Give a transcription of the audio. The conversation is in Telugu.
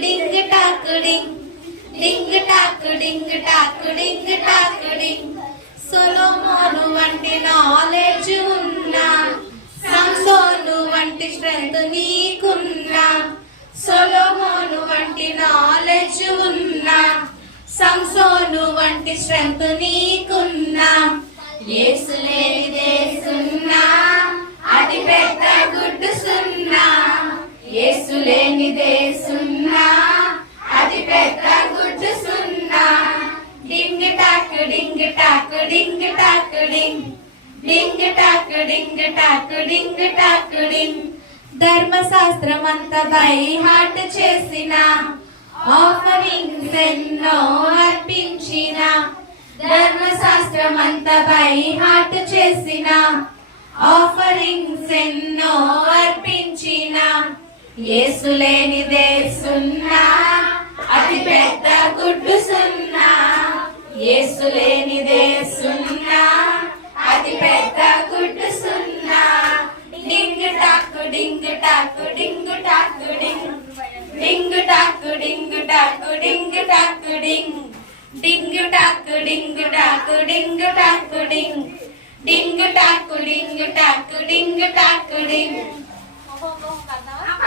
డింగ్ టాక్ డింగ్ డింగ్ టాక్ డింగ్ టాక్ డింగ్ టాక్ డింగ్ సొలోమోను వంటి నాలెడ్జ్ ఉన్నా సంసోను వంటి స్ట్రెంత్ నీకున్నా సొలోమోను వంటి నాలెడ్జ్ ఉన్నా సంసోను వంటి స్ట్రెంత్ నీకున్నా ఏసులేని పెద్ద గుడ్డు సున్నా డింగ్ టాక్ డింగ్ టాక్ డింగ్ టాక్ డింగ్. డింగ్ టాక్ డింగ్ టాక్ డింగ్ టాక్ డింగ్. ధర్మశాస్త్రం అంతా బై హార్ట్ చేసిన. ఆఫరింగ్స్ ఎన్నో అర్పించిన. ధర్మశాస్త్రం అంతా బై హార్ట్ చేసిన. ఆఫరింగ్స్ ఎన్నో అర్పించిన. ఏసులేనిదే సున్నా. యేసు లేనిదే సున్నా అతి పెద్ద గుడ్డు సున్నా డింగ్ టాకు డింగ్ టాకు డింగ్ టాకు డింగ్ డింగ్ టాకు డింగ్ టాకు డింగ్ టాకు డింగ్ డింగ్ టాకు డింగ్ టాకు డింగ్ టాకు డింగ్ డింగ్ టాకు డింగ్ టాకు డింగ్ టాకు డింగ్